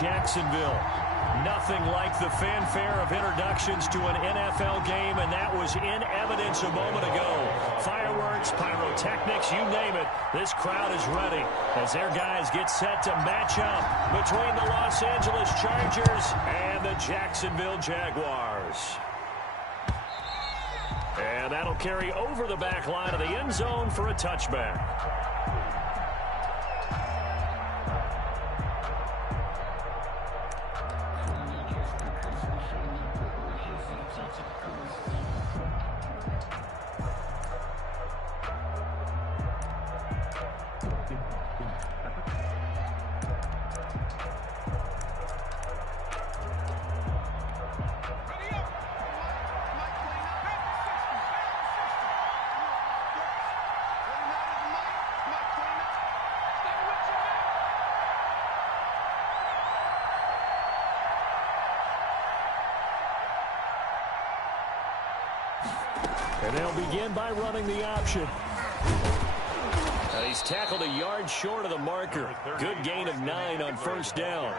Jacksonville. Nothing like the fanfare of introductions to an NFL game, and that was in evidence a moment ago. Fireworks, pyrotechnics, you name it. This crowd is ready as their guys get set to match up between the Los Angeles Chargers and the Jacksonville Jaguars. And that'll carry over the back line of the end zone for a touchback. And they'll begin by running the option. And he's tackled a yard short of the marker. Good gain of 9 on first down.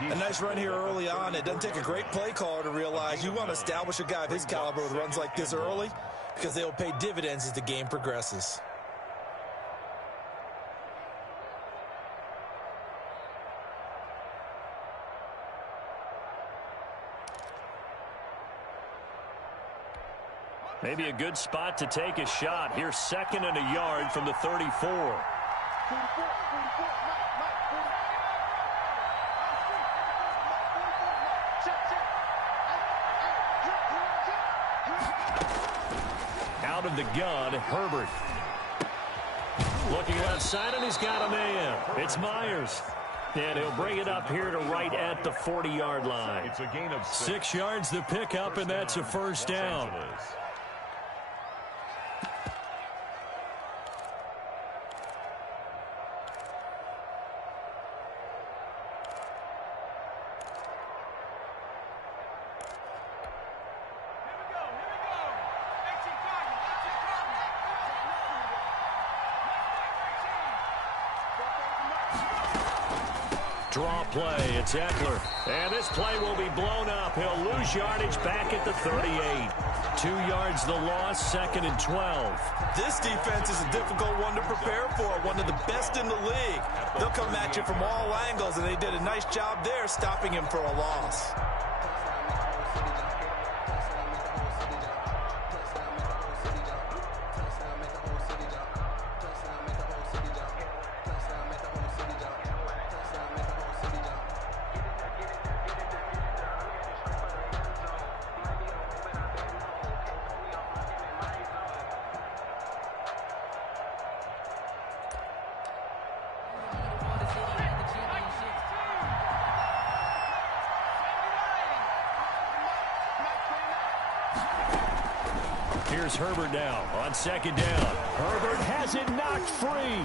A nice run here early on. It doesn't take a great play caller to realize you want to establish a guy of his caliber with runs like this early because they will pay dividends as the game progresses. Maybe a good spot to take a shot. Here's 2nd and a yard from the 34. Out of the gun, Herbert. Looking left side, and he's got a man. It's Myers. And he'll bring it up here to right at the 40-yard line. It's a gain of 6 yards to pick up, and that's a first down. Draw play, it's Eckler. And this play will be blown up. He'll lose yardage back at the 38. 2 yards the loss, 2nd and 12. This defense is a difficult one to prepare for, one of the best in the league. They'll come at you from all angles, and they did a nice job there stopping him for a loss. Here's Herbert now on 2nd down. Herbert has it knocked free.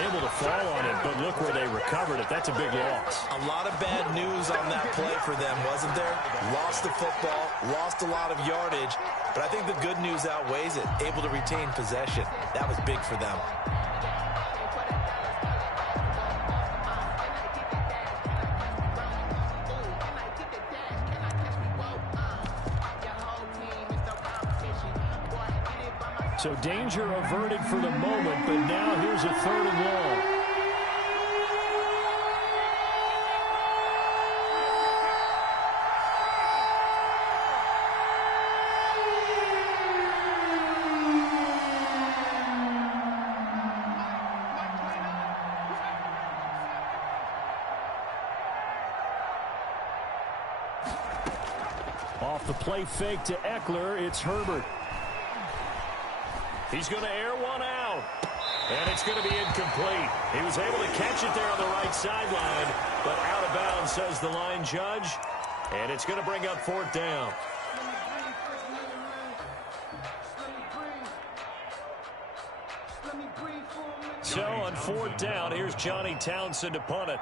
Able to fall on it, but look where they recovered it. That's a big loss. A lot of bad news on that play for them, wasn't there? Lost the football, lost a lot of yardage, but I think the good news outweighs it. Able to retain possession. That was big for them. So danger averted for the moment, but now here's a 3rd and long. Off the play fake to Eckler, it's Herbert. He's going to air one out. And it's going to be incomplete. He was able to catch it there on the right sideline, but out of bounds, says the line judge. And it's going to bring up 4th down. So on 4th down, here's Johnny Townsend to punt it.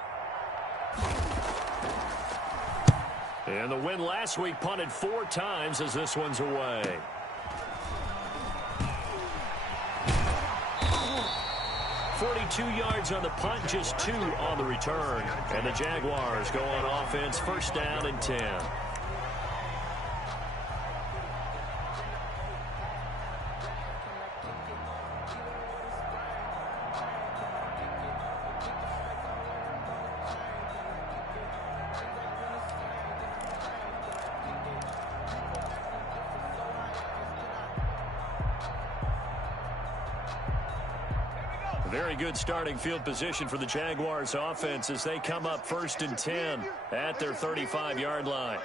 And the win last week punted 4 times as this one's away. 42 yards on the punt, just 2 on the return. And the Jaguars go on offense, first down and 10. Very good starting field position for the Jaguars offense as they come up first and 10 at their 35-yard line.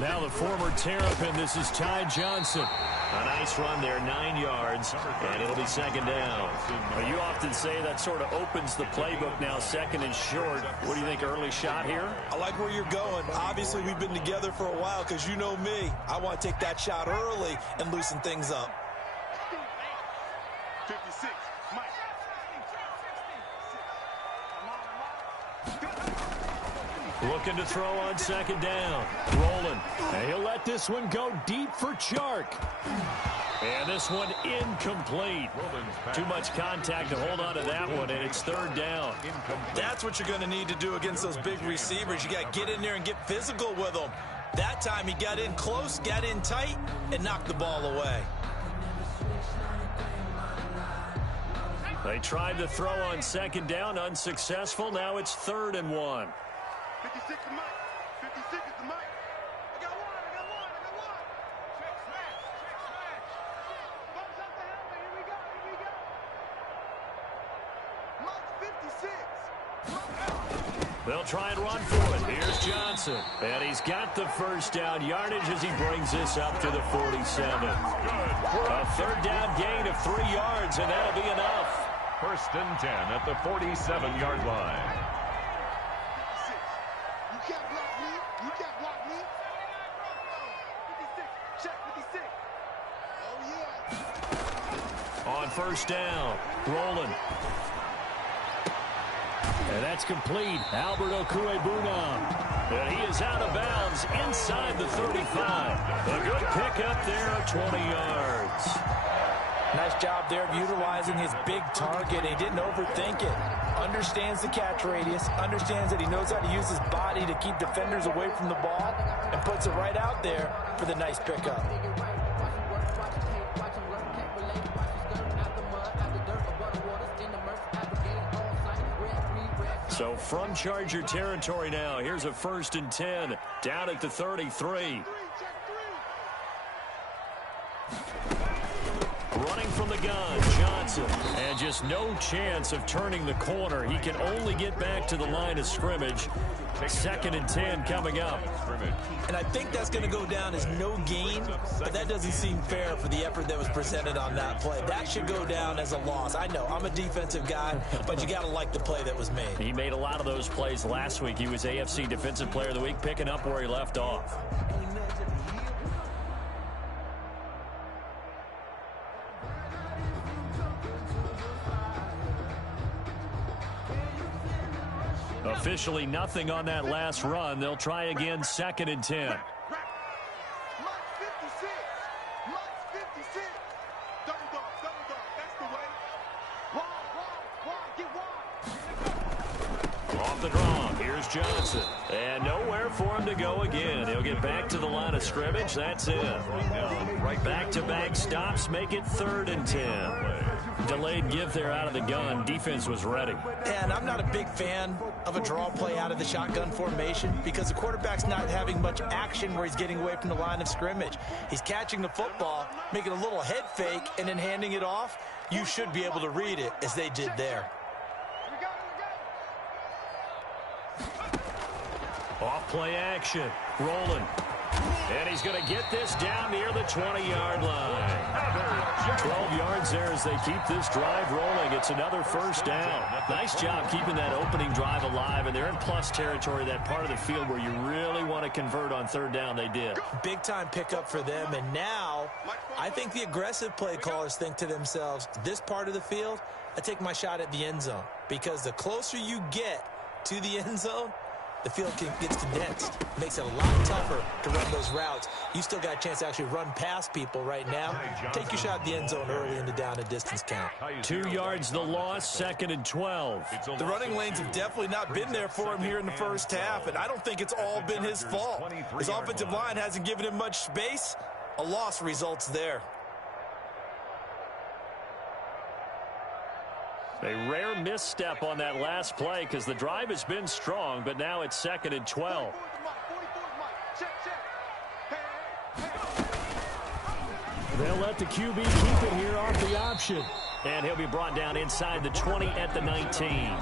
Now the former Terrapin, this is Ty Johnson. A nice run there, 9 yards, and it'll be second down. Well, you often say that sort of opens the playbook now, second and short. What do you think, early shot here? I like where you're going. Obviously, we've been together for a while because you know me. I want to take that shot early and loosen things up. 56, Mike. Looking to throw on second down. Rolling. And he'll let this one go deep for Chark. And this one incomplete. Too much contact to hold on to that one, and it's third down. That's what you're going to need to do against those big receivers. You got to get in there and get physical with them. That time he got in close, got in tight, and knocked the ball away. They tried to throw on second down, unsuccessful. Now it's third and 1. 56 is Mike. 56 is the Mike. I got one. Check smash. Bumps up the helmet. Here we go. Mike's 56. They'll try and run for it. Here's Johnson. And he's got the first down yardage as he brings this up to the 47. A third down gain of 3 yards, and that'll be enough. First and 10 at the 47-yard line. 56. You can't block me. You can't block me. 56. Check 56. Oh, yeah. On first down, rolling. And that's complete. Albert Okwuegbunam. And he is out of bounds inside the 35. A good pickup there of 20 yards. Nice job there of utilizing his big target. He didn't overthink it. Understands the catch radius. Understands that he knows how to use his body to keep defenders away from the ball. And puts it right out there for the nice pickup. So from Charger territory now, here's a first and 10 down at the 33. Running from the gun, Johnson, and just no chance of turning the corner. He can only get back to the line of scrimmage. Second and 10 coming up. And I think that's going to go down as no gain, but that doesn't seem fair for the effort that was presented on that play. That should go down as a loss. I know, I'm a defensive guy, but you got to like the play that was made. He made a lot of those plays last week. He was AFC Defensive Player of the Week, picking up where he left off. Officially nothing on that last run. They'll try again, second and 10. Mike's 56. Mike's 56. Double dog. That's the way. Wide. Get wide. Off the draw. Here's Johnson. And nowhere for him to go again. He'll get back to the line of scrimmage. That's it. Back-to-back stops make it third and 10. Delayed give there out of the gun. Defense was ready. And I'm not a big fan of a draw play out of the shotgun formation because the quarterback's not having much action where he's getting away from the line of scrimmage. He's catching the football, making a little head fake, and then handing it off. You should be able to read it as they did there. Off play action. Rolling. And he's going to get this down near the 20-yard line. 12 yards there as they keep this drive rolling. It's another first down. Nice job keeping that opening drive alive, and they're in plus territory, that part of the field where you really want to convert on third down. They did. Big-time pickup for them, and now I think the aggressive play callers think to themselves, this part of the field, I take my shot at the end zone, because the closer you get to the end zone, the field gets condensed. Makes it a lot tougher to run those routes. You still got a chance to actually run past people right now. Take your shot at the end zone early in the down and distance count. 2 yards the loss, 2nd and 12. The running lanes have definitely not been there for him here in the first half, and I don't think it's all been his fault. His offensive line hasn't given him much space. A loss results there. A rare misstep on that last play because the drive has been strong, but now it's 2nd and 12. They'll let the QB keep it here off the option. And he'll be brought down inside the 20 at the 19.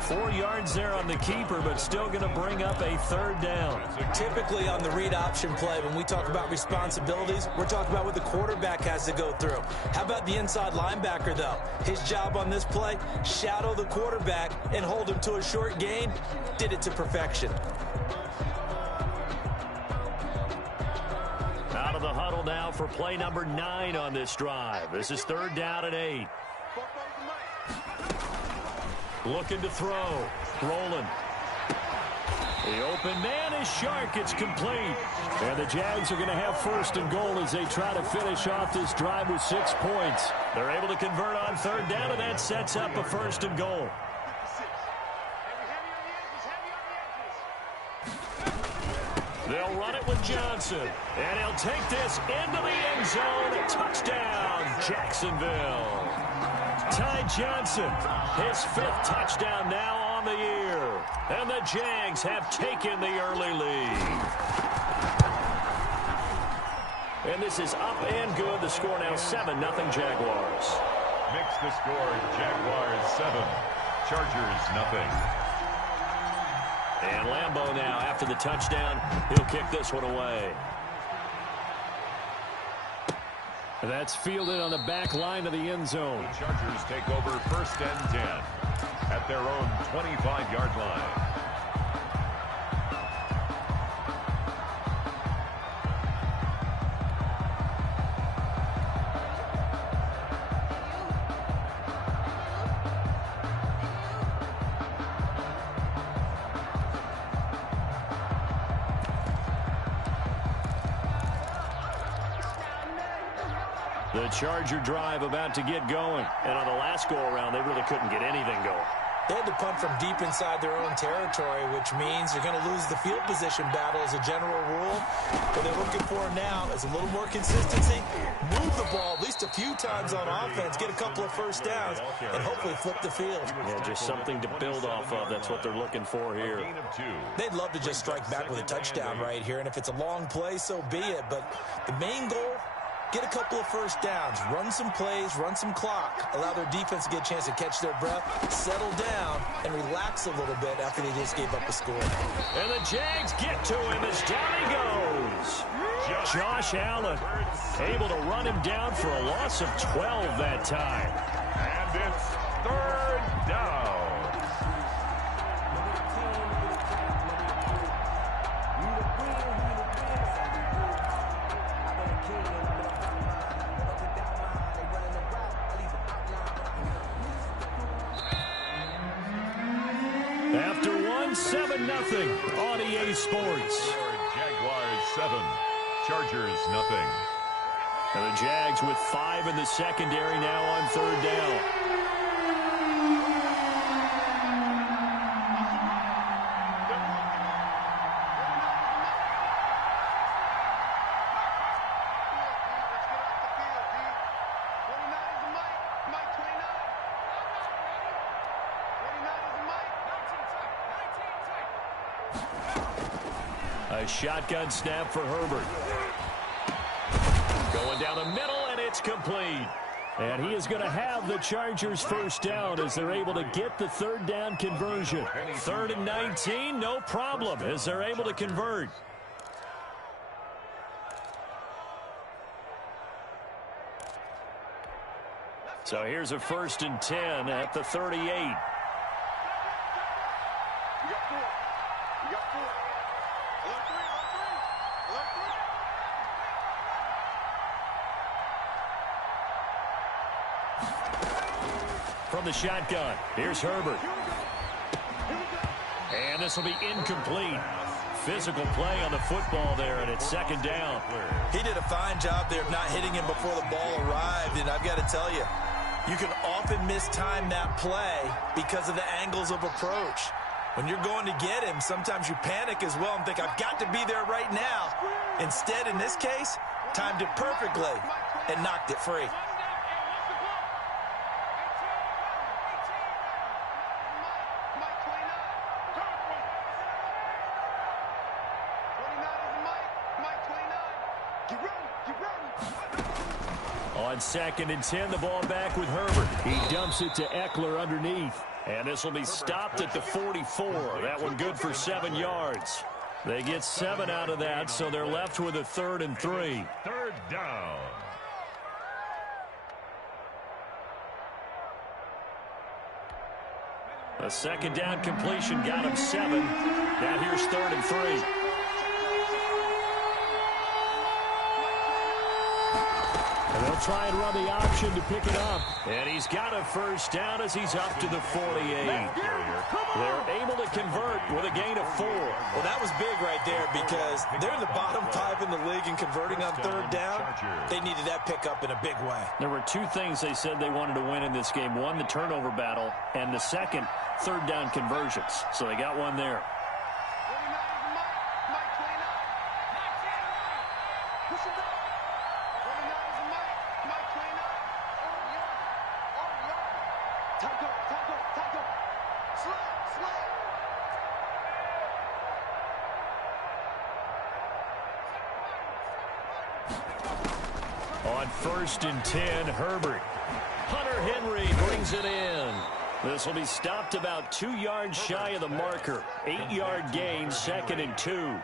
4 yards there on the keeper, but still going to bring up a 3rd down. Typically on the read option play, when we talk about responsibilities, we're talking about what the quarterback has to go through. How about the inside linebacker, though? His job on this play, shadow the quarterback and hold him to a short gain. Did it to perfection. Out of the huddle now for play number 9 on this drive. This is 3rd down and 8. Looking to throw. Rolling. The open man is Shark. It's complete. And the Jags are going to have 1st and goal as they try to finish off this drive with 6 points. They're able to convert on 3rd down, and that sets up a 1st and goal. They'll run it with Johnson. And he'll take this into the end zone. Touchdown, Jacksonville. Ty Johnson, his 5th touchdown now on the year. And the Jags have taken the early lead. And this is up and good. The score now 7-0 Jaguars. Mix the score, Jaguars 7, Chargers 0. And Lambeau now, after the touchdown, he'll kick this one away. That's fielded on the back line of the end zone. The Chargers take over 1st and 10 at their own 25-yard line. The Charger drive about to get going. And on the last go-around, they really couldn't get anything going. They had to punt from deep inside their own territory, which means you're going to lose the field position battle as a general rule. What they're looking for now is a little more consistency, move the ball at least a few times on offense, get a couple of 1st downs, and hopefully flip the field. Yeah, just something to build off of. That's what they're looking for here. They'd love to just strike back with a touchdown right here, and if it's a long play, so be it. But the main goal, get a couple of 1st downs, run some plays, run some clock, allow their defense to get a chance to catch their breath, settle down, and relax a little bit after they just gave up a score. And the Jags get to him as down he goes. Josh Allen able to run him down for a loss of 12 that time. And it's 3rd down. After 7-0 on EA Sports. Jaguars 7, Chargers 0. And the Jags with 5 in the secondary now on 3rd down. A shotgun snap for Herbert. Going down the middle, and it's complete. And he is going to have the Chargers 1st down as they're able to get the 3rd down conversion. 3rd and 19, no problem, as they're able to convert. So here's a 1st and 10 at the 38. From the shotgun, here's Herbert. And this will be incomplete. Physical play on the football there, and it's second down. He did a fine job there of not hitting him before the ball arrived, and I've got to tell you, you can often mistime that play because of the angles of approach. When you're going to get him, sometimes you panic as well and think, I've got to be there right now. Instead, in this case, timed it perfectly and knocked it free. On 2nd and 10, the ball back with Herbert. He dumps it to Eckler underneath. And this will be stopped at the 44. That one good for 7 yards. They get 7 out of that, so they're left with a 3rd and 3. Third down. A second down completion got him 7. Now here's 3rd and 3. And they'll try and run the option to pick it up. And he's got a first down as he's up to the 48. They're able to convert with a gain of 4. Well, that was big right there because they're in the bottom 5 in the league in converting on 3rd down. They needed that pickup in a big way. There were 2 things they said they wanted to win in this game. One, the turnover battle, and the second, 3rd down conversions. So they got one there. On 1st and 10, Herbert. Hunter Henry brings it in. This will be stopped about 2 yards shy of the marker. 8-yard gain, 2nd and 2.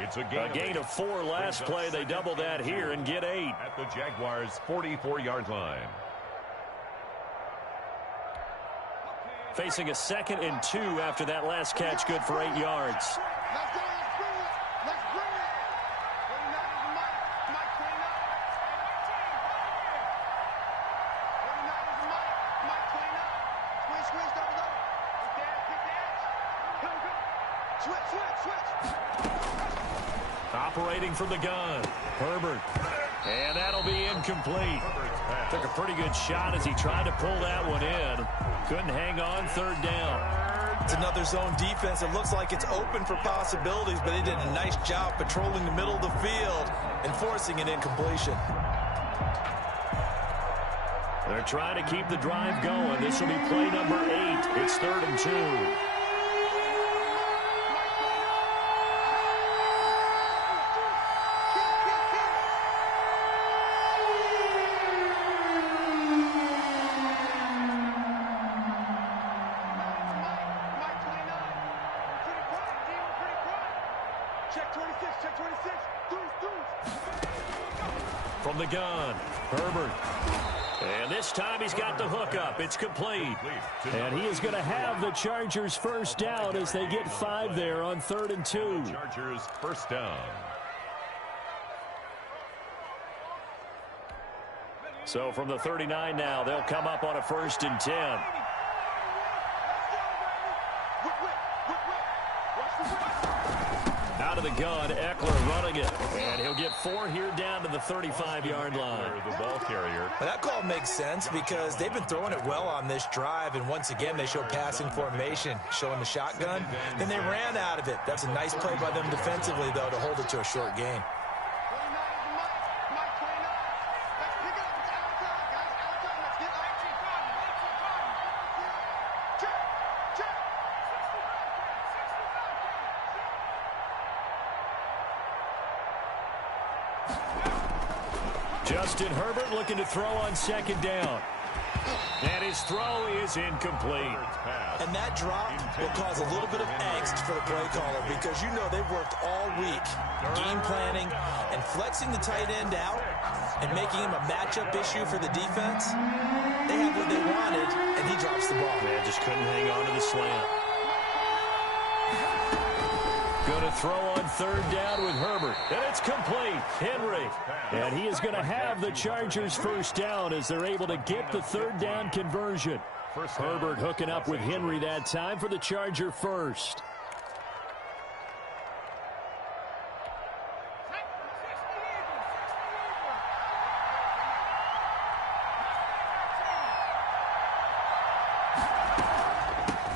It's a gain of 4 last play. They double that here and get 8. At the Jaguars' 44-yard line. Facing a 2nd and 2 after that last catch, good for 8 yards. Operating from the gun, Herbert. And that'll be incomplete. Took a pretty good shot as he tried to pull that one in. Couldn't hang on, 3rd down. It's another zone defense. It looks like it's open for possibilities, but they did a nice job patrolling the middle of the field and forcing an incompletion. They're trying to keep the drive going. This will be play number 8. It's 3rd and 2. From the gun, Herbert. And this time he's got the hook up. It's complete. And he is going to have the Chargers first down as they get 5 there on 3rd and 2. Chargers first down. So from the 39 now, they'll come up on a 1st and 10. Out of the gun, Eckler running it. And he'll get 4 here down to the 35-yard line. The ball carrier. Well, that call makes sense because they've been throwing it well on this drive, and once again they show passing formation, showing the shotgun. Then they ran out of it. That's a nice play by them defensively, though, to hold it to a short gain. Justin Herbert looking to throw on 2nd down. And his throw is incomplete. And that drop will cause a little bit of angst for the play caller because you know they've worked all week game planning and flexing the tight end out and making him a matchup issue for the defense. They have what they wanted, and he drops the ball. Man, just couldn't hang on to the slant. Going to throw on 3rd down with Herbert. And it's complete. Henry. And he is going to have the Chargers first down as they're able to get the 3rd down conversion. Herbert hooking up with Henry that time for the Charger first.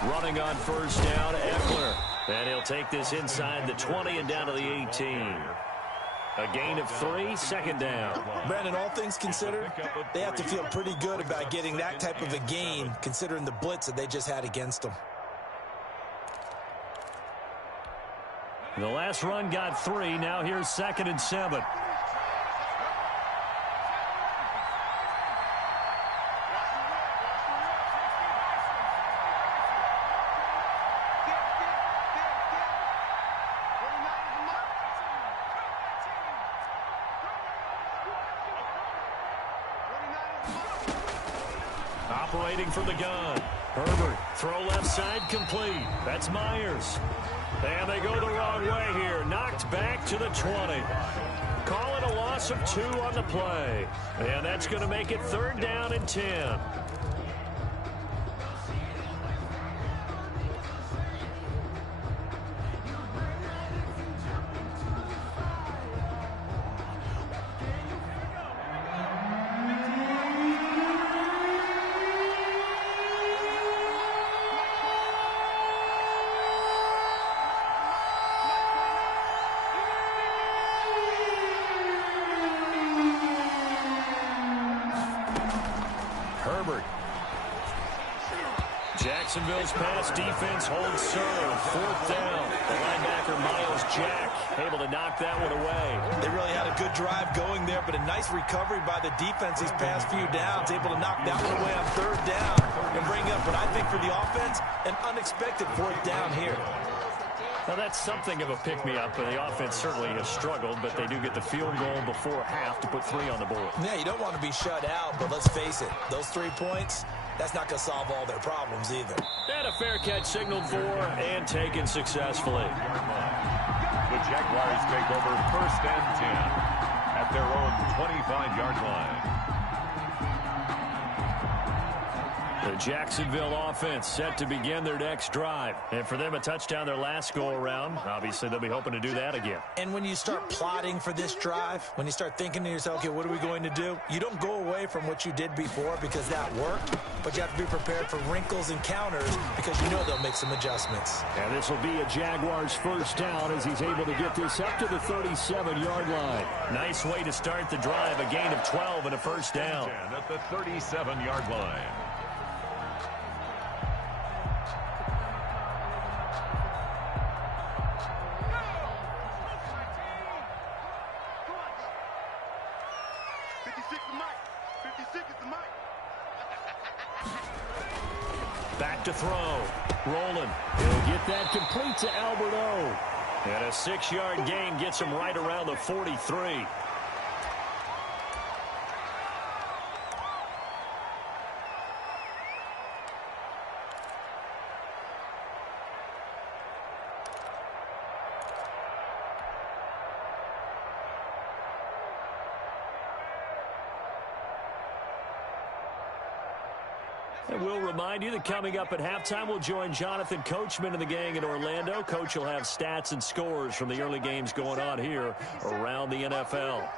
Running on first down, Eckler. And he'll take this inside the 20 and down to the 18. A gain of 3, second down. Brandon, all things considered, they have to feel pretty good about getting that type of a gain, considering the blitz that they just had against them. The last run got 3. Now here's 2nd and 7. Operating from the gun. Herbert, throw left side, complete. That's Myers. And they go the wrong way here. Knocked back to the 20. Call it a loss of 2 on the play. And that's going to make it 3rd down and 10. Herbert. Jacksonville's pass defense holds serve. 4th down. The linebacker, Miles Jack, able to knock that one away. They really had a good drive going there, but a nice recovery by the defense these past few downs, able to knock that one away on 3rd down and bring up what I think for the offense, an unexpected 4th down here. Now, that's something of a pick-me-up, but the offense certainly has struggled, but they do get the field goal before half to put 3 on the board. Yeah, you don't want to be shut out, but let's face it, those 3 points, that's not going to solve all their problems either. And a fair catch signaled for and taken successfully. The Jaguars take over 1st and 10 at their own 25-yard line. The Jacksonville offense set to begin their next drive. And for them, a touchdown their last go-around. Obviously, they'll be hoping to do that again. And when you start plotting for this drive, when you start thinking to yourself, okay, what are we going to do? You don't go away from what you did before because that worked, but you have to be prepared for wrinkles and counters because you know they'll make some adjustments. And this will be a Jaguars 1st down as he's able to get this up to the 37-yard line. Nice way to start the drive, a gain of 12 and a 1st down. At the 37-yard line. Back to throw. Rolling. He'll get that complete to Albert O. And a 6-yard gain gets him right around the 43. And we'll remind you that coming up at halftime, we'll join Jonathan Coachman and the gang in Orlando. Coach will have stats and scores from the early games going on here around the NFL.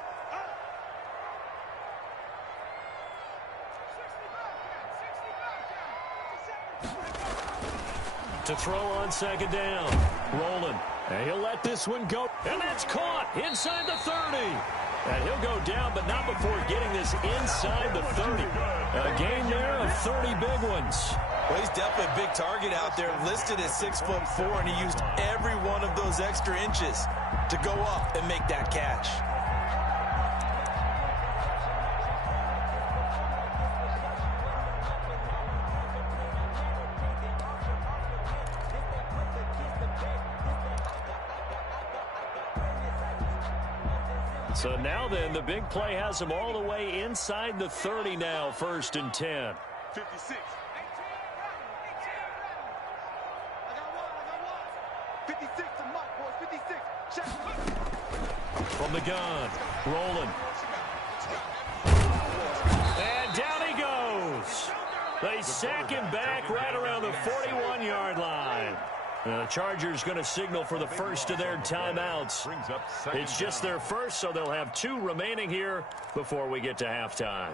To throw on 2nd down. Rolling. And he'll let this one go. And that's caught inside the 30. And he'll go down, but not before getting this inside the 30. A gain there of 30 big ones. Well, he's definitely a big target out there, listed at 6'4", and he used every one of those extra inches to go up and make that catch. So now then, the big play has him all the way inside the 30 now, 1st and 10. 56. 56 to Mike, boys. 56. Check. From the gun, rolling. And down he goes. They sack him back right around the 41-yard line. The Chargers going to signal for the first of their timeouts. It's just their first, so they'll have 2 remaining here before we get to halftime.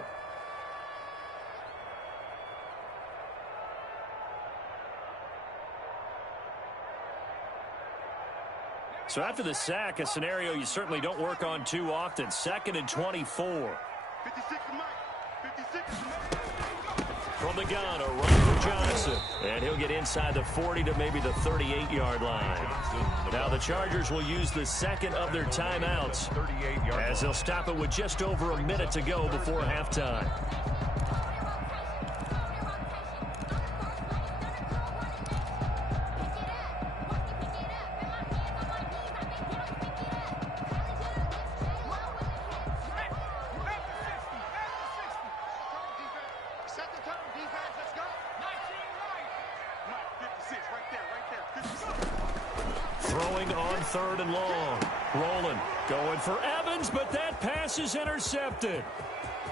So after the sack, a scenario you certainly don't work on too often. 2nd and 24. 56 to Mike. 56 to Mike. From the gun, a run for Johnson. And he'll get inside the 40 to maybe the 38-yard line. Now the Chargers will use the second of their timeouts as they'll stop it with just over a minute to go before halftime. Throwing on 3rd and long. Rolling. Going for Evans, but that pass is intercepted.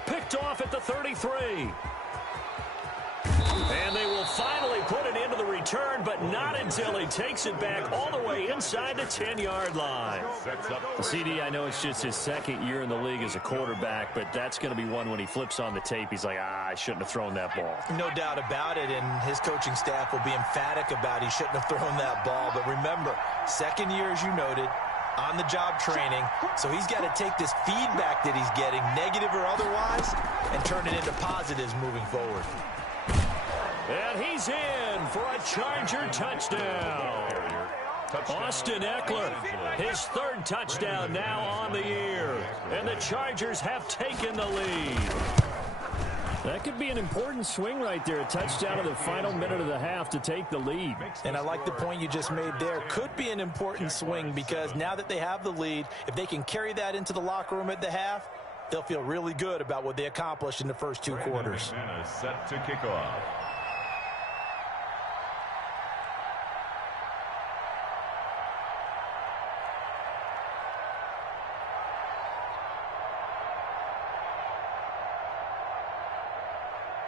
Picked off at the 33. And they will finally put an end to the return, but not until he takes it back all the way inside the 10-yard line. CD, I know it's just his 2nd year in the league as a quarterback, but that's going to be one when he flips on the tape. He's like, I shouldn't have thrown that ball. No doubt about it, and his coaching staff will be emphatic about he shouldn't have thrown that ball. But remember, 2nd year, as you noted, on-the-job training, so he's got to take this feedback that he's getting, negative or otherwise, and turn it into positives moving forward. And he's in for a Charger touchdown. Austin Eckler, his 3rd touchdown now on the year. And the Chargers have taken the lead. That could be an important swing right there. A touchdown in the final minute of the half to take the lead. And I like the point you just made there. Could be an important swing because now that they have the lead, if they can carry that into the locker room at the half, they'll feel really good about what they accomplished in the first 2 quarters. Set to kick off.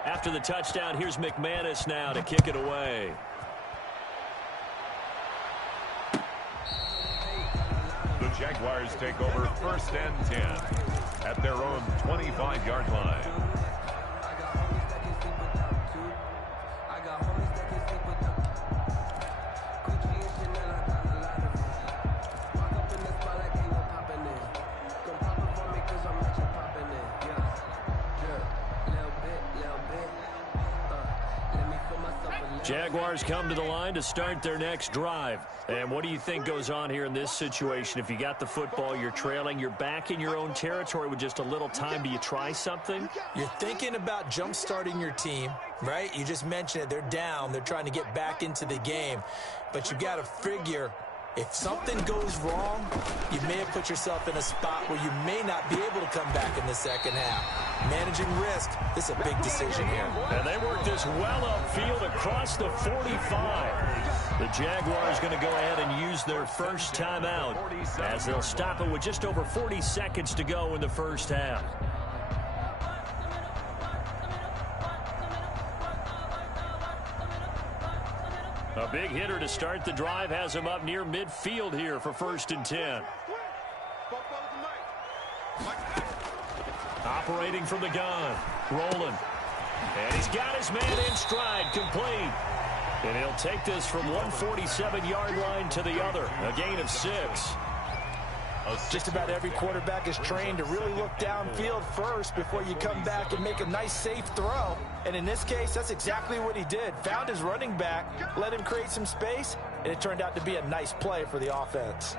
After the touchdown, here's McManus now to kick it away. The Jaguars take over 1st and 10 at their own 25-yard line. Jaguars come to the line to start their next drive. And what do you think goes on here in this situation? If you got the football, you're trailing, you're back in your own territory with just a little time. Do you try something? You're thinking about jump-starting your team, right? You just mentioned it. They're down. They're trying to get back into the game. But you got to figure, if something goes wrong, you may have put yourself in a spot where you may not be able to come back in the second half. Managing risk, this is a big decision here. And they work this well upfield across the 45. The Jaguars going to go ahead and use their first timeout as they'll stop it with just over 40 seconds to go in the first half. A big hitter to start the drive has him up near midfield here for 1st and 10. Operating from the gun, rolling. And he's got his man in stride, complete. And he'll take this from 147-yard line to the other, a gain of 6. Just about every quarterback is trained to really look downfield first before you come back and make a nice, safe throw. And in this case, that's exactly what he did. Found his running back, let him create some space, and it turned out to be a nice play for the offense.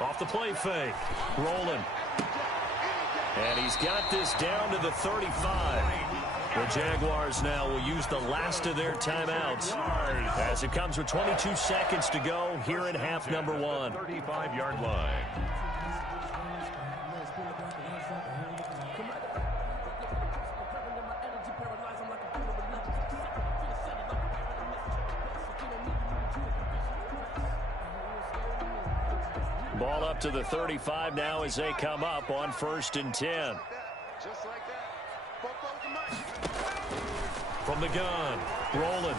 Off the play fake, rolling. And he's got this down to the 35. The Jaguars now will use the last of their timeouts as it comes with 22 seconds to go here in half number 1. 35-yard line. Ball up to the 35 now as they come up on 1st and 10. Just like that. From the gun, rolling.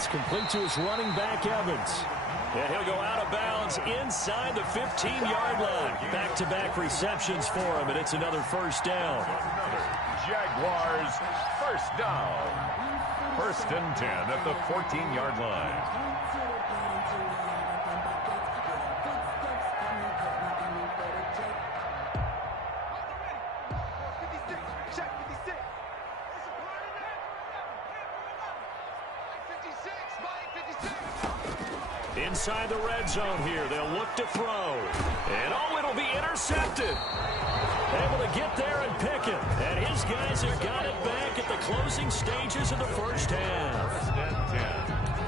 It's complete to his running back, Evans. And he'll go out of bounds inside the 15-yard line. Back-to-back receptions for him, and it's another first down. Jaguars first down. 1st and 10 at the 14-yard line. Inside the red zone here, they'll look to throw. And oh, it'll be intercepted. Able to get there and pick it. And his guys have got it back at the closing stages of the first half. 1st and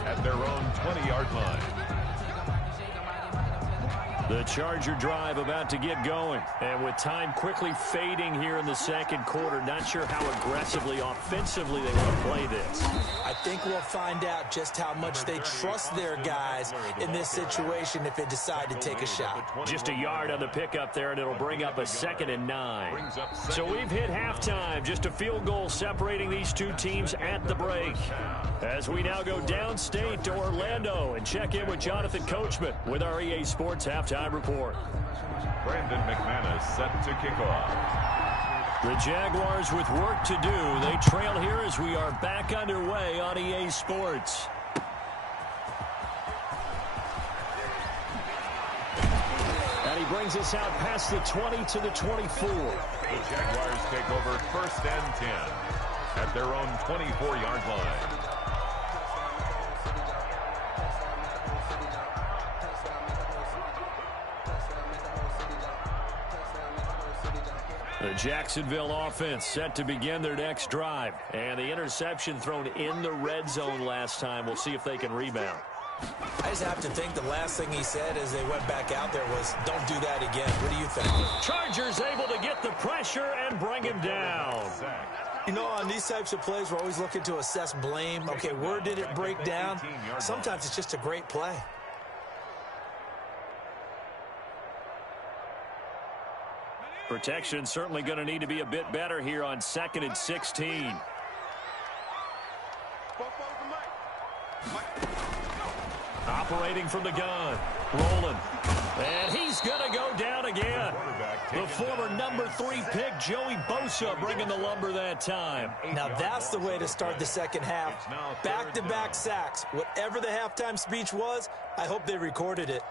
10 at their own 20-yard line. The Charger drive about to get going. And with time quickly fading here in the second quarter, not sure how aggressively, offensively they want to play this. I think we'll find out just how much they trust their guys in this situation if they decide to take a shot. Just a yard on the pickup there, and it'll bring up a 2nd and 9. So we've hit halftime. Just a field goal separating these two teams at the break. As we now go downstate to Orlando and check in with Jonathan Coachman with our EA Sports Halftime Report. Brandon McManus set to kick off. The Jaguars with work to do. They trail here as we are back underway on EA Sports. And he brings us out past the 20 to the 24. The Jaguars take over 1st and 10 at their own 24-yard line. The Jacksonville offense set to begin their next drive. And the interception thrown in the red zone last time. We'll see if they can rebound. I just have to think the last thing he said as they went back out there was, don't do that again. What do you think? Chargers able to get the pressure and bring him down. You know, on these types of plays, we're always looking to assess blame. Okay, where did it break down? Sometimes it's just a great play. Protection certainly going to need to be a bit better here on 2nd and 16. Operating from the gun. Rolling. And he's going to go down again. The former number 3 pick, Joey Bosa, bringing the lumber that time. Now that's the way to start the second half. Back-to-back sacks. Whatever the halftime speech was, I hope they recorded it.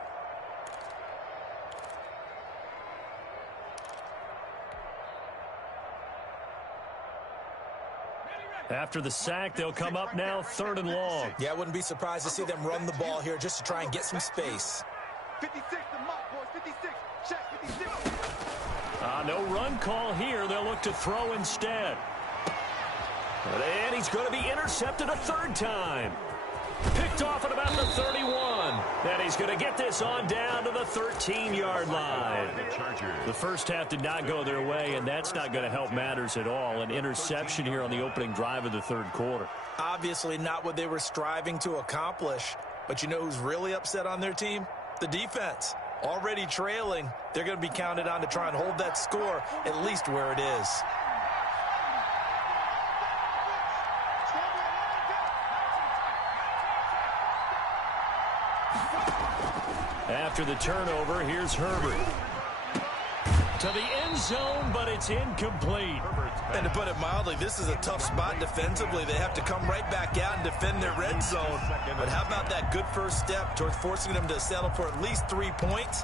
After the sack, they'll come up now 3rd and long. Yeah, I wouldn't be surprised to see them run the ball here just to try and get some space. 56, the mark, boys. 56. Check, 56. No run call here. They'll look to throw instead. And he's going to be intercepted a 3rd time. Picked off at about the 31. And he's going to get this on down to the 13-yard line. The first half did not go their way, and that's not going to help matters at all. An interception here on the opening drive of the 3rd quarter. Obviously not what they were striving to accomplish. But you know who's really upset on their team? The defense. Already trailing, they're going to be counted on to try and hold that score at least where it is. After the turnover, here's Herbert. To the end zone, but it's incomplete. And to put it mildly, this is a tough spot defensively. They have to come right back out and defend their red zone. But how about that good first step towards forcing them to settle for at least 3 points?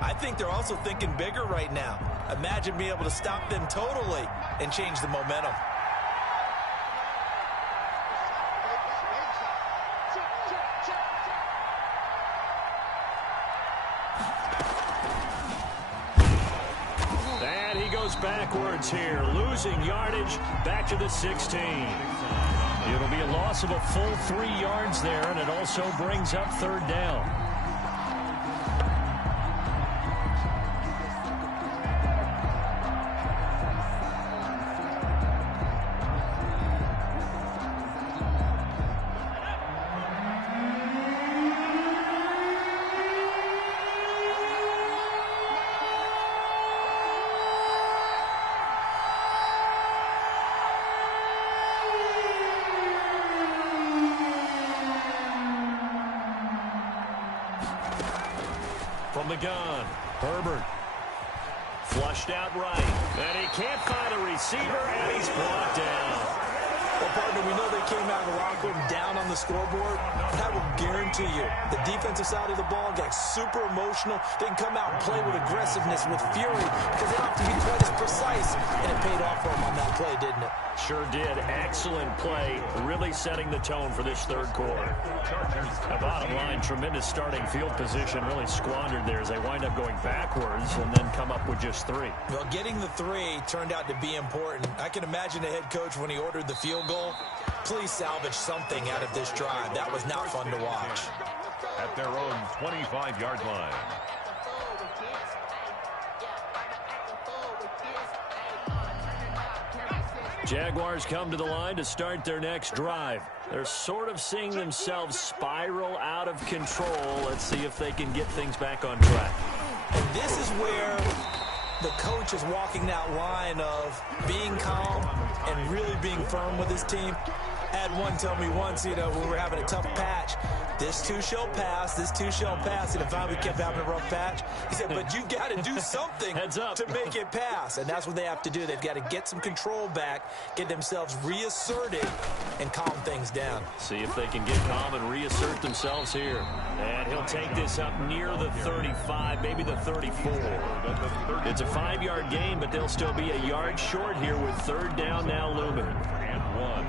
I think they're also thinking bigger right now. Imagine being able to stop them totally and change the momentum. Backwards here, losing yardage back to the 16. It'll be a loss of a full 3 yards there, and it also brings up 3rd down. From the gun, Herbert. Flushed out right. And he can't find a receiver, and he's brought down. Well, partner, we know they came out of the locker room down on the scoreboard. But I will guarantee you, the defensive side of the ball got super emotional. They can come out and play with aggressiveness, with fury, because they don't have to be quite as precise. And it paid off for them on that play, didn't it? Sure did. Excellent play, really setting the tone for this third quarter. The bottom line, tremendous starting field position, really squandered there as they wind up going backwards and then come up with just 3. Well, getting the 3 turned out to be important. I can imagine the head coach when he ordered the field goal. Please salvage something out of this drive. That was not fun to watch. At their own 25-yard line. Jaguars come to the line to start their next drive. They're sort of seeing themselves spiral out of control. Let's see if they can get things back on track. And this is where the coach is walking that line of being calm and really being firm with his team. I had one tell me once, we were having a tough patch. This too shall pass. This too shall pass. And finally we kept having a rough patch. He said, but you got to do something Heads up. to make it pass. And that's what they have to do. They've got to get some control back, get themselves reasserted, and calm things down. See if they can get calm and reassert themselves here. And he'll take this up near the 35, maybe the 34. It's a 5-yard gain, but they'll still be a yard short here with third down now looming. And 1.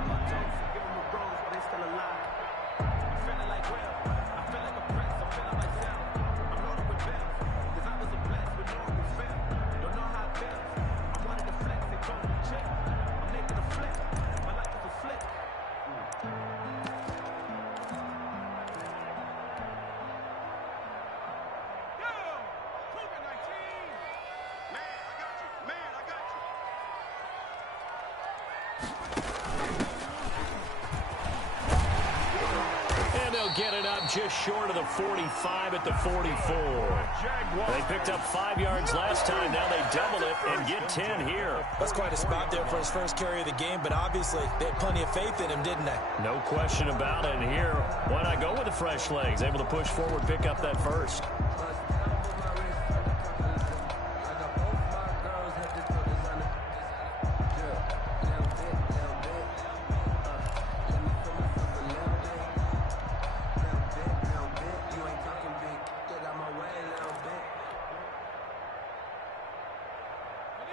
Get it up just short of the 45 at the 44. They picked up 5 yards last time. Now they double it and get 10 here. That's quite a spot there for his first carry of the game, but obviously they had plenty of faith in him, didn't they? No question about it. And here, why not go with the fresh legs? Able to push forward, pick up that first.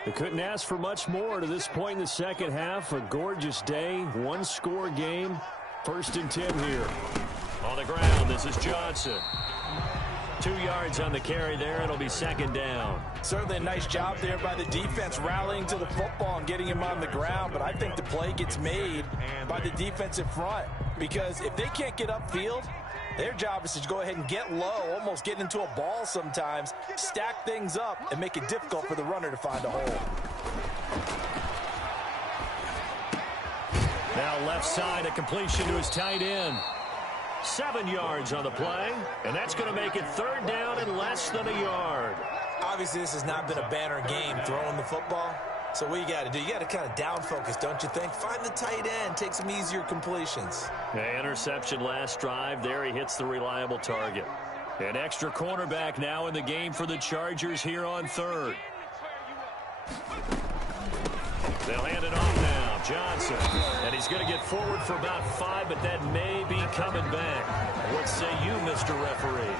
They couldn't ask for much more to this point in the second half. A gorgeous day, 1-score game. 1st and 10 here. On the ground, this is Johnson. 2 yards on the carry there. It'll be 2nd down. Certainly a nice job there by the defense rallying to the football and getting him on the ground. But I think the play gets made by the defensive front. Because if they can't get upfield, their job is to go ahead and get low, almost get into a ball sometimes, stack things up, and make it difficult for the runner to find a hole. Now left side, a completion to his tight end. 7 yards on the play, and that's going to make it 3rd down and less than a yard. Obviously, this has not been a banner game throwing the football. So what you got to do, you got to kind of down focus, don't you think? Find the tight end, take some easier completions. Interception last drive. There he hits the reliable target. An extra cornerback now in the game for the Chargers here on 3rd. They'll hand it off now. Johnson. And he's going to get forward for about 5, but that may be coming back. What say you, Mr. Referee?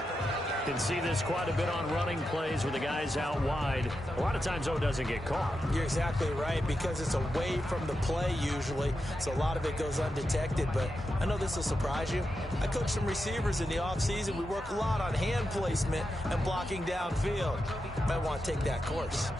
Can see this quite a bit on running plays with the guys out wide. A lot of times, doesn't get caught. You're exactly right, because it's away from the play usually, so a lot of it goes undetected. But I know this will surprise you. I coach some receivers in the offseason. We work a lot on hand placement and blocking downfield. Might want to take that course.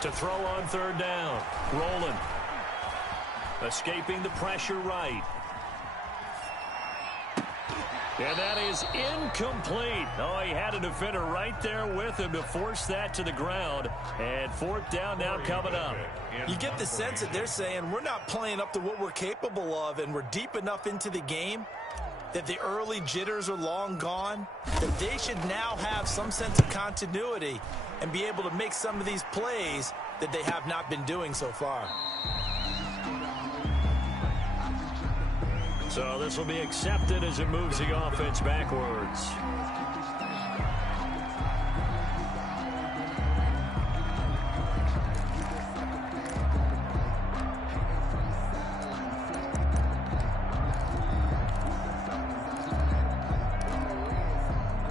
To throw on 3rd down. Rolling. Escaping the pressure right. And that is incomplete. Oh, he had a defender right there with him to force that to the ground. And fourth down now coming up. You get the sense that they're saying we're not playing up to what we're capable of, and we're deep enough into the game that the early jitters are long gone, that they should now have some sense of continuity and be able to make some of these plays that they have not been doing so far. So this will be accepted as it moves the offense backwards.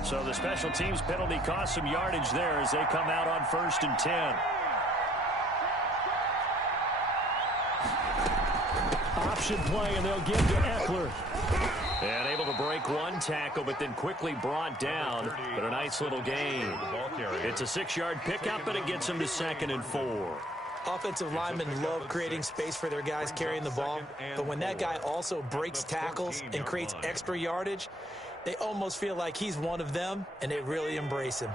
So the special teams penalty cost some yardage there as they come out on 1st and 10. Option play, and they'll give to Eckler. And able to break one tackle, but then quickly brought down. But a nice little gain. It's a 6-yard pickup, and it gets them to 2nd and 4. Offensive linemen love creating space for their guys carrying the ball, but when that guy also breaks tackles and creates extra yardage, they almost feel like he's one of them, and they really embrace him.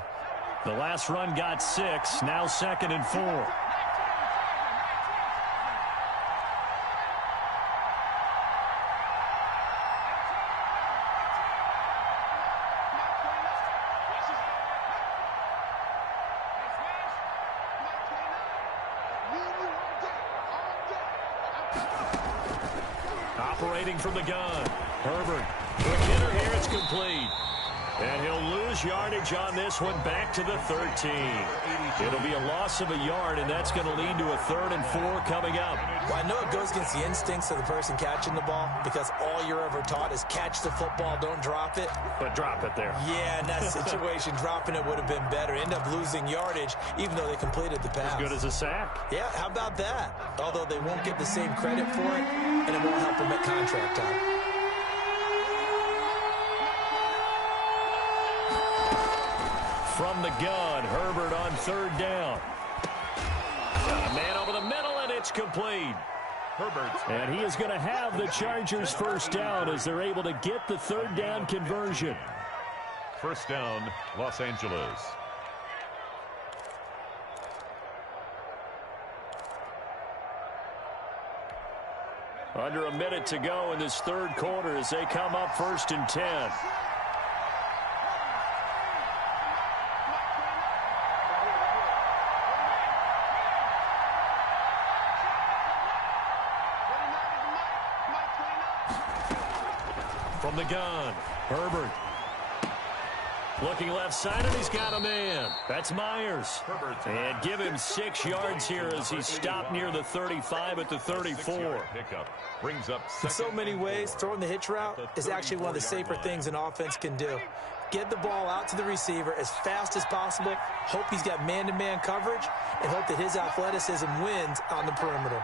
The last run got 6, now 2nd and 4. Operating from the gun, Herbert. For a hitter here, it's complete. And he'll lose yardage on this one back to the 13. It'll be a loss of a yard, and that's going to lead to a 3rd and 4 coming up. Well, I know it goes against the instincts of the person catching the ball because all you're ever taught is catch the football, don't drop it. But drop it there. Yeah, in that situation, dropping it would have been better. End up losing yardage, even though they completed the pass. As good as a sack. Yeah, how about that? Although they won't get the same credit for it, and it won't help them at contract time. From the gun, Herbert on 3rd down. A man over the middle, and it's complete. Herbert. And he is going to have the Chargers' 1st down as they're able to get the 3rd down conversion. 1st down, Los Angeles. Under a minute to go in this 3rd quarter as they come up 1st and 10. From the gun, Herbert. Looking left side, and he's got a man. That's Myers. And give him 6 yards here as he's stopped near the 35 at the 34. Brings up in so many ways, throwing the hitch route is actually one of the safer things an offense can do. Get the ball out to the receiver as fast as possible, hope he's got man-to-man coverage, and hope that his athleticism wins on the perimeter.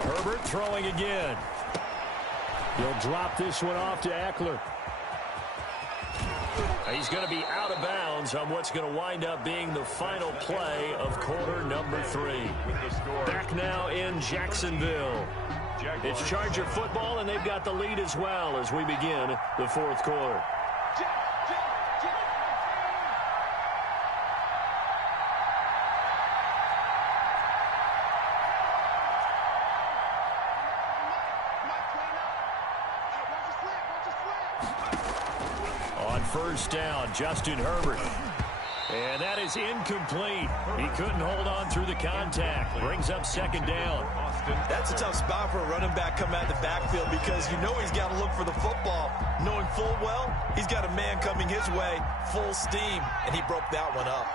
Herbert throwing again. He'll drop this one off to Eckler. He's going to be out of bounds on what's going to wind up being the final play of quarter number 3. Back now in Jacksonville. It's Charger football, and they've got the lead as well as we begin the 4th quarter. On 1st down, Justin Herbert. And that is incomplete. He couldn't hold on through the contact. Brings up 2nd down. That's a tough spot for a running back coming out of the backfield because you know he's got to look for the football, knowing full well he's got a man coming his way, full steam, and he broke that one up.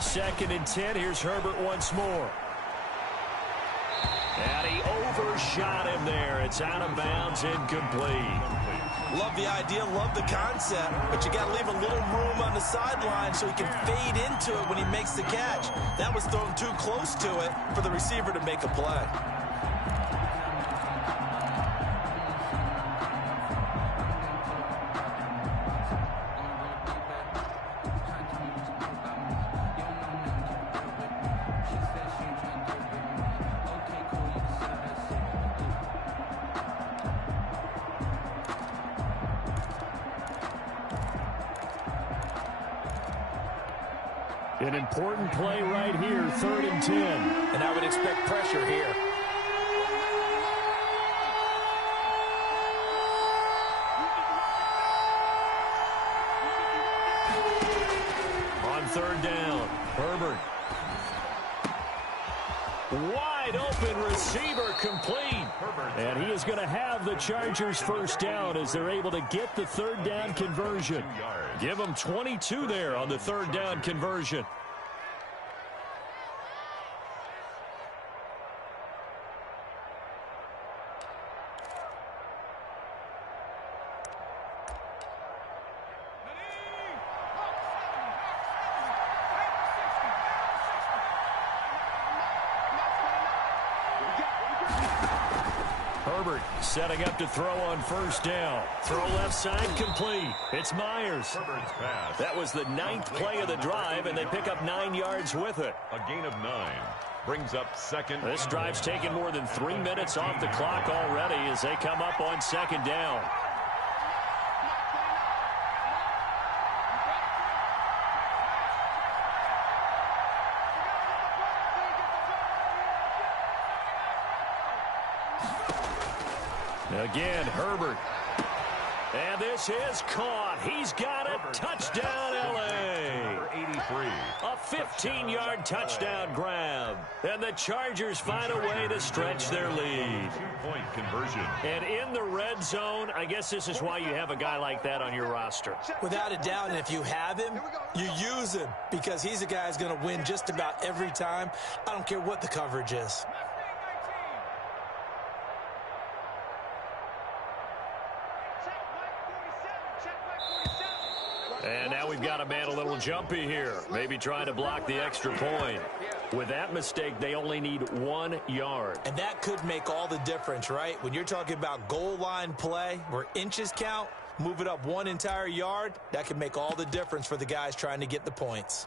Second and 10. Here's Herbert once more. And he overshot him there. It's out of bounds, incomplete. Love the idea, love the concept, but you got to leave a little room on the sideline so he can fade into it when he makes the catch. That was thrown too close to it for the receiver to make a play. An important play right here, 3rd and 10. And I would expect pressure here. On 3rd down, Herbert. Wide open receiver, complete. And he is going to have the Chargers first down as they're able to get the 3rd down conversion. Give them 22 there on the 3rd down conversion. Herbert setting up to throw on 1st down. Throw left side, complete. It's Myers. That was the 9th play of the drive, and they pick up 9 yards with it. A gain of 9. Brings up 2nd. This drive's taken more than 3 minutes off the clock already as they come up on 2nd down. Again, Herbert. And this is caught. He's got it. Touchdown, L.A. Number 83. A 15-yard touchdown grab. And the Chargers find a way to stretch their lead. 2-point conversion. And in the red zone, I guess this is why you have a guy like that on your roster. Without a doubt, and if you have him, you use him because he's a guy who's going to win just about every time. I don't care what the coverage is. And now we've got a man a little jumpy here. Maybe trying to block the extra point. With that mistake, they only need 1 yard. And that could make all the difference, right? When you're talking about goal line play where inches count, move it up 1 entire yard, that could make all the difference for the guys trying to get the points.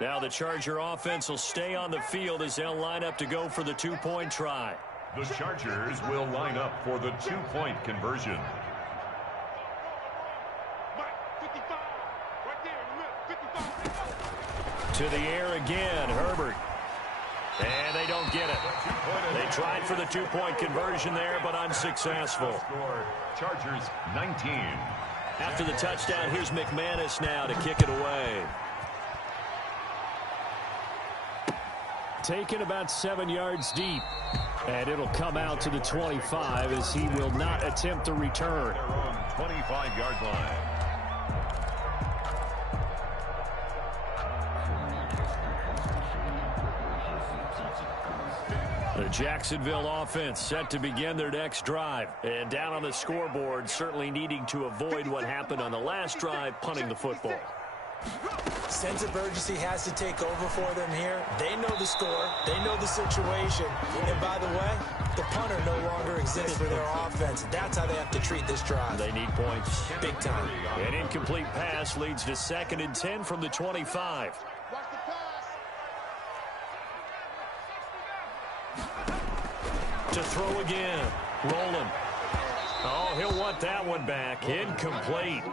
Now the Charger offense will stay on the field as they'll line up to go for the 2-point try. The Chargers will line up for the 2-point conversion. To the air again, Herbert. And they don't get it. They tried for the 2-point conversion there, but unsuccessful. Score, Chargers 19. After the touchdown, here's McManus now to kick it away. Taken about 7 yards deep. And it'll come out to the 25 as he will not attempt the return. Their own 25-yard line. The Jacksonville offense set to begin their next drive. And down on the scoreboard, certainly needing to avoid what happened on the last drive, punting the football. Sense of urgency has to take over for them here. They know the score. They know the situation. And by the way, the punter no longer exists for their offense. That's how they have to treat this drive. They need points. Big time. An incomplete pass leads to 2nd and 10 from the 25. To throw again. Rolling. Oh, he'll want that one back. Incomplete.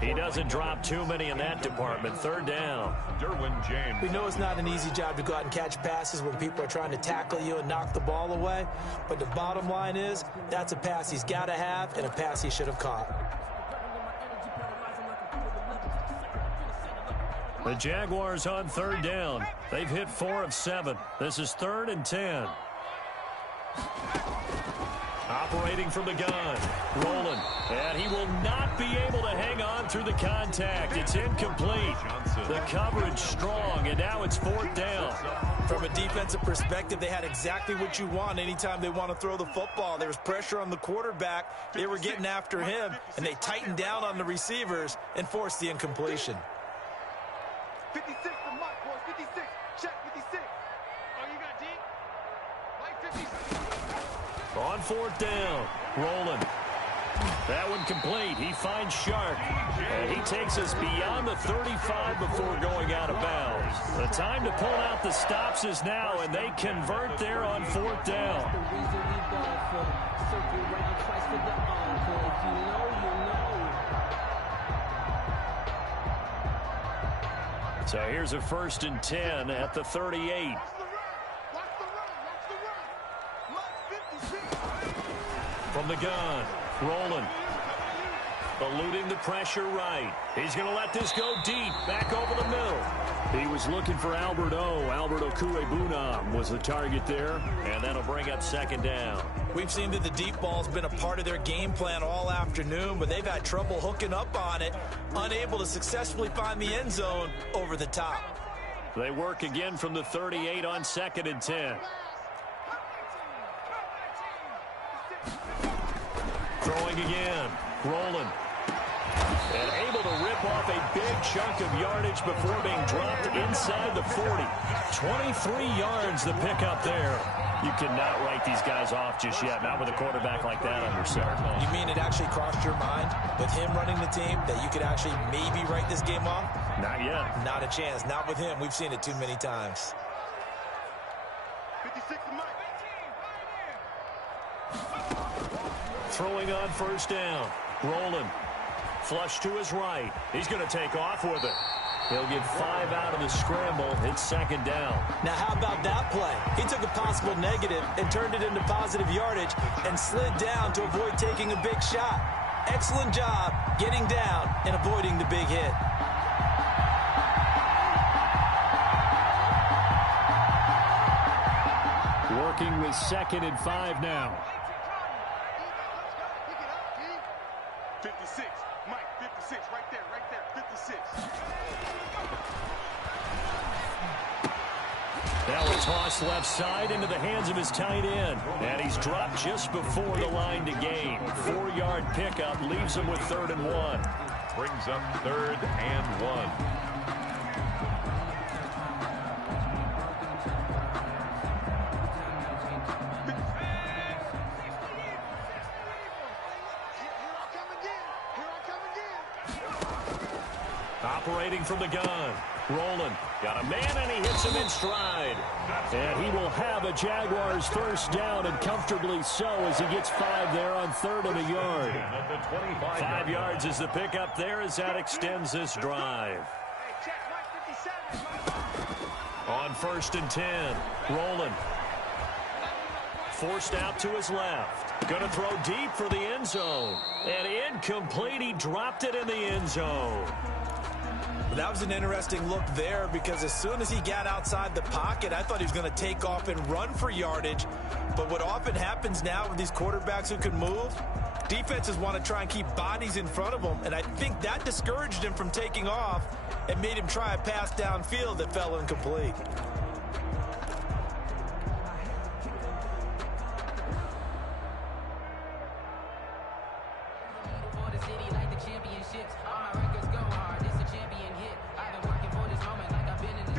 He doesn't drop too many in that department. 3rd down. Derwin James. We know it's not an easy job to go out and catch passes when people are trying to tackle you and knock the ball away. But the bottom line is, that's a pass he's got to have and a pass he should have caught. The Jaguars on 3rd down. They've hit 4 of 7. This is 3rd and 10. Operating from the gun. Rolling. And he will not be able to hang on through the contact. It's incomplete. The coverage strong, and now it's 4th down. From a defensive perspective, they had exactly what you want anytime they want to throw the football. There was pressure on the quarterback. They were getting after him, and they tightened down on the receivers and forced the incompletion. 56 to Mike, boys. 56. Check 56. Oh, you got deep? Mike 56. On 4th down. Rolling. That one complete. He finds Shark. And he takes us beyond the 35 before going out of bounds. The time to pull out the stops is now, and they convert there on 4th down. So here's a 1st and 10 at the 38. From the gun, rolling. Eluding the pressure right. He's going to let this go deep, back over the middle. He was looking for Albert Okwuegbunam was the target there, and that'll bring up 2nd down. We've seen that the deep ball's been a part of their game plan all afternoon, but they've had trouble hooking up on it, unable to successfully find the end zone over the top. They work again from the 38 on 2nd and 10. Throwing again, rolling. And able to rip off a big chunk of yardage before being dropped inside the 40. 23 yards the pickup there. You cannot write these guys off just yet, not with a quarterback like that under center. You mean it actually crossed your mind with him running the team that you could actually maybe write this game off? Not yet. Not a chance. Not with him. We've seen it too many times. 56 to Mike. Throwing on 1st down. Rolling. Flush to his right. He's going to take off with it. He'll get 5 out of the scramble. It's 2nd down. Now, how about that play? He took a possible negative and turned it into positive yardage and slid down to avoid taking a big shot. Excellent job getting down and avoiding the big hit. Working with 2nd and 5 now. 56. Mike, 56. Right there, 56. Now a toss left side into the hands of his tight end. And he's dropped just before the line to gain. 4-yard pickup leaves him with 3rd and 1. Brings up 3rd and 1. Operating from the gun. Rolling. Got a man, and he hits him in stride. And he will have a Jaguars 1st down, and comfortably so, as he gets 5 there on 3rd and a yard. 5 yards is the pickup there as that extends this drive. On 1st and 10. Rolling. Forced out to his left. Going to throw deep for the end zone. And incomplete. He dropped it in the end zone. That was an interesting look there because as soon as he got outside the pocket, I thought he was going to take off and run for yardage. But what often happens now with these quarterbacks who can move, defenses want to try and keep bodies in front of them, and I think that discouraged him from taking off and made him try a pass downfield that fell incomplete.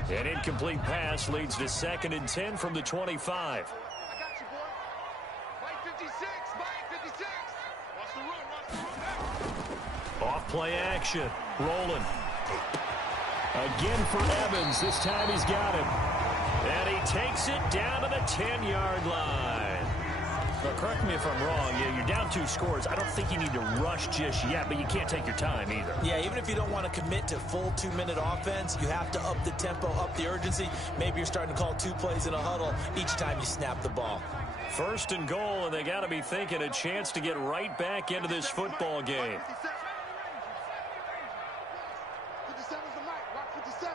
An incomplete pass leads to 2nd and 10 from the 25. I got you, boy. Mike 56. Mike 56. Watch the run. Off play action. Rolling. Again for Evans. This time he's got him. And he takes it down to the 10-yard line. Well, correct me if I'm wrong. You're down 2 scores. I don't think you need to rush just yet, but you can't take your time either. Yeah, even if you don't want to commit to full 2-minute offense, you have to up the tempo, up the urgency. Maybe you're starting to call 2 plays in a huddle each time you snap the ball. 1st and goal, and they got to be thinking a chance to get right back into this football game. 57's the Mike. Rock 57.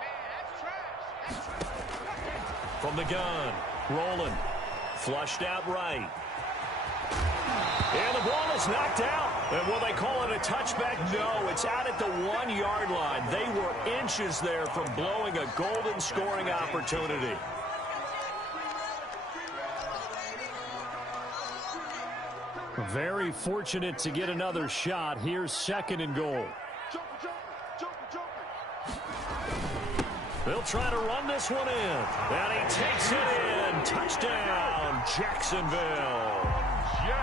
Man, that's trash. From the gun, rolling. Flushed out right. And the ball is knocked out. And will they call it a touchback? No, it's out at the 1-yard line. They were inches there from blowing a golden scoring opportunity. Very fortunate to get another shot. Here's 2nd and goal. They'll try to run this one in. And he takes it in. Touchdown, Jacksonville.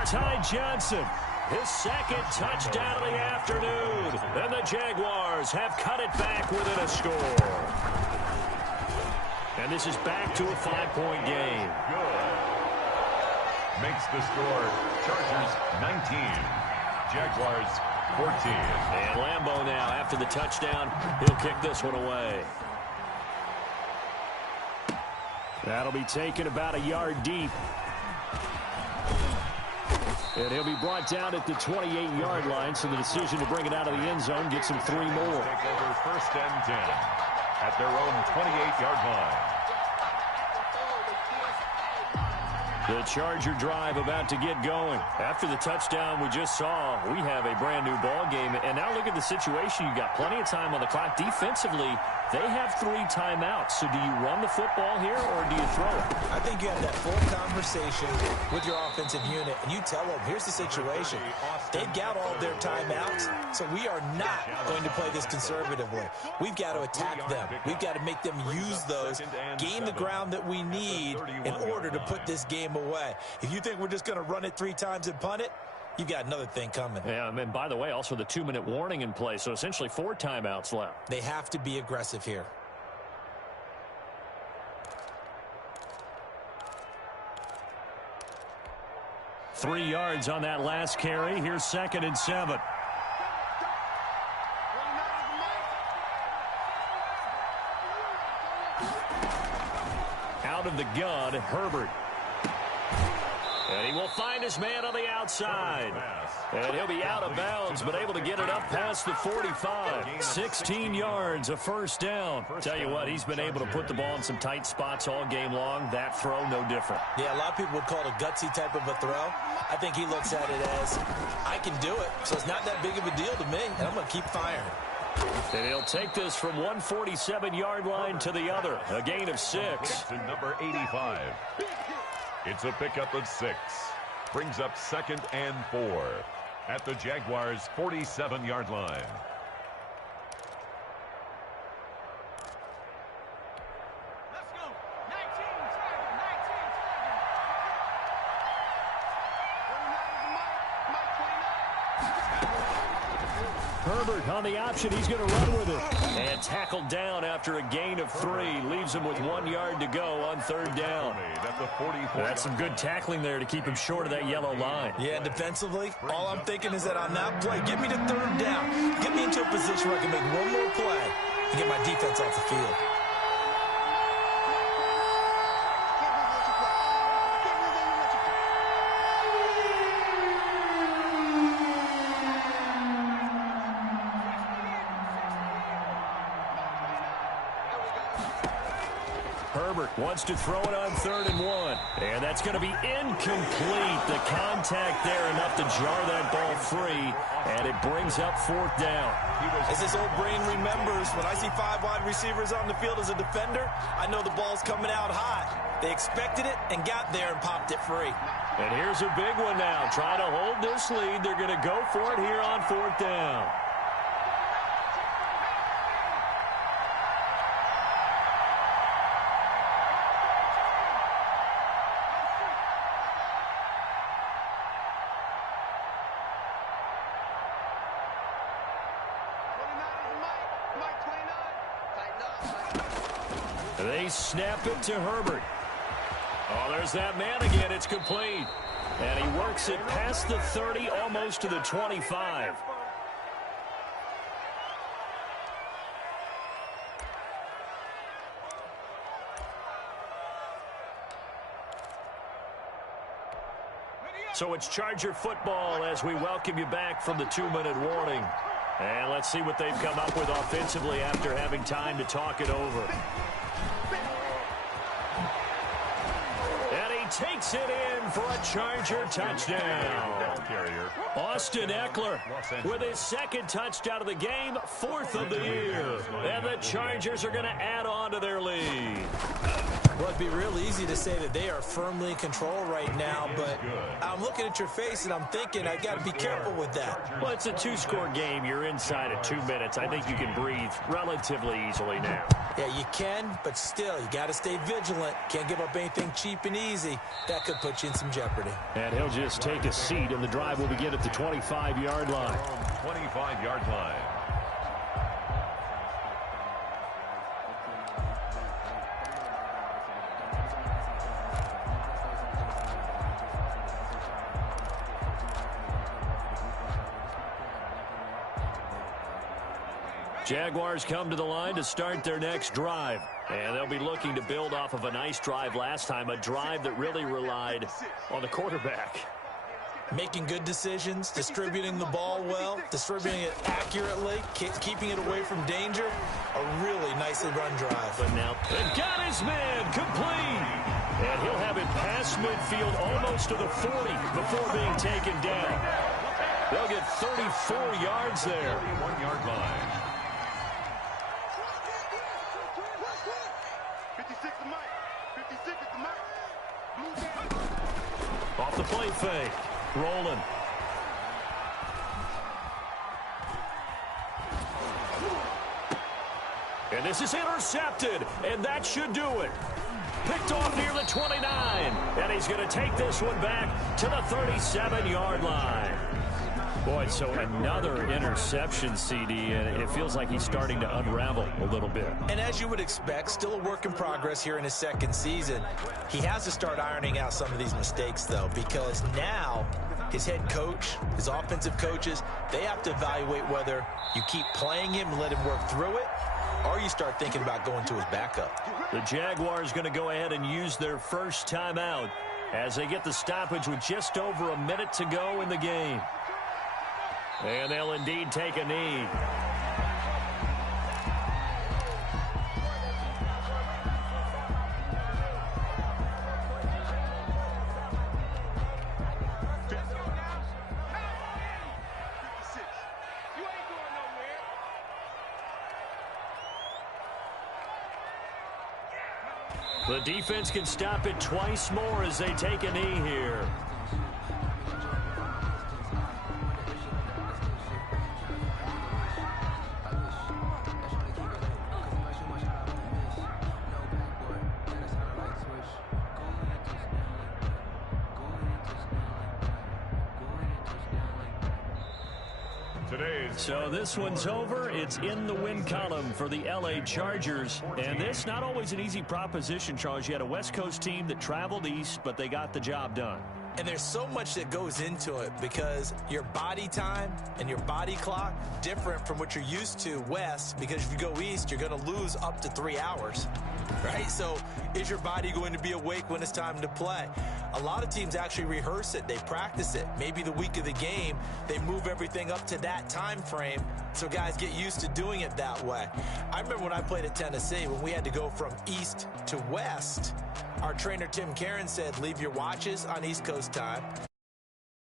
Ty Johnson, his 2nd touchdown of the afternoon. And the Jaguars have cut it back within a score. And this is back to a 5-point game. Good. Makes the score Chargers 19, Jaguars 14. And Lambeau now, after the touchdown, he'll kick this one away. That'll be taken about a yard deep. And he'll be brought down at the 28-yard line, so the decision to bring it out of the end zone gets him 3 more. Take over 1st and 10 at their own 28-yard line. The Charger drive about to get going. After the touchdown we just saw, we have a brand new ball game. And now look at the situation. You got plenty of time on the clock. Defensively, they have 3 timeouts. So do you run the football here or do you throw it? I think you have that full conversation with your offensive unit, and you tell them, here's the situation. They've got all their timeouts, so we are not going to play this conservatively. We've got to attack them. We've got to make them use those, gain the ground that we need in order to put this game away. If you think we're just going to run it 3 times and punt it, you've got another thing coming. Yeah, and by the way, also the 2-minute warning in play, so essentially 4 timeouts left. They have to be aggressive here. Three yards on that last carry. Here's 2nd and 7. Out of the gun, Herbert. And he will find his man on the outside. And he'll be out of bounds, but able to get it up past the 45. 16 yards, a 1st down. Tell you what, he's been able to put the ball in some tight spots all game long. That throw, no different. Yeah, a lot of people would call it a gutsy type of a throw. I think he looks at it as, I can do it, so it's not that big of a deal to me, and I'm going to keep firing. And he'll take this from one 47-yard line to the other. A gain of 6. To number 85. It's a pickup of 6. Brings up 2nd and 4 at the Jaguars' 47-yard line. Let's go. 19, Tiger, 19, Tiger. Herbert on the option. He's going to run with it. And tackled down after a gain of 3. Leaves him with 1 yard to go on 3rd down. That's some good tackling there to keep him short of that yellow line. Yeah, defensively, all I'm thinking is that on that play, get me to 3rd down. Get me into a position where I can make one more play and get my defense off the field. Herbert wants to throw it on 3rd and 1. And that's going to be incomplete. The contact there enough to jar that ball free. And it brings up 4th down. As this old brain remembers, when I see 5 wide receivers on the field as a defender, I know the ball's coming out hot. They expected it and got there and popped it free. And here's a big one now. Trying to hold this lead. They're going to go for it here on 4th down. They snap it to Herbert. Oh, there's that man again. It's complete. And he works it past the 30, almost to the 25. So it's Charger football as we welcome you back from the 2-minute warning. And let's see what they've come up with offensively after having time to talk it over. And he takes it in for a Charger touchdown. Austin Eckler with his second touchdown of the game, 4th of the year. And the Chargers are going to add on to their lead. Well, it'd be real easy to say that they are firmly in control right now, but I'm looking at your face and I'm thinking I got to be careful with that. Well, it's a 2-score game. You're inside of 2 minutes. I think you can breathe relatively easily now. Yeah, you can, but still, you got to stay vigilant. Can't give up anything cheap and easy. That could put you in some jeopardy. And he'll just take a seat, and the drive will begin at the 25-yard line. 25-yard line. Jaguars come to the line to start their next drive. And they'll be looking to build off of a nice drive last time, a drive that really relied on the quarterback. Making good decisions, distributing the ball well, distributing it accurately, keeping it away from danger. A really nicely run drive. But now, and got his man complete. And he'll have it past midfield almost to the 40 before being taken down. They'll get 34 yards there. 31-yard line. 56 to Mike. 56 to Mike. Off the play fake. Rolling. And this is intercepted, and that should do it. Picked off near the 29, and he's going to take this one back to the 37-yard line. Boy, so another interception, CD, and it feels like he's starting to unravel a little bit. And as you would expect, still a work in progress here in his second season. He has to start ironing out some of these mistakes, though, because now his head coach, his offensive coaches, they have to evaluate whether you keep playing him and let him work through it, or you start thinking about going to his backup. The Jaguars going to go ahead and use their first timeout as they get the stoppage with just over a minute to go in the game. And they'll indeed take a knee. The defense can stop it twice more as they take a knee here. So this one's over. It's in the win column for the LA Chargers. And this, not always an easy proposition, Charles. You had a West Coast team that traveled east, but they got the job done. And there's so much that goes into it because your body time and your body clock different from what you're used to west, because if you go east, you're going to lose up to 3 hours, right? So is your body going to be awake when it's time to play? A lot of teams actually rehearse it. They practice it. Maybe the week of the game, they move everything up to that time frame so guys get used to doing it that way. I remember when I played at Tennessee, when we had to go from east to west, our trainer Tim Caron said, leave your watches on East Coast time.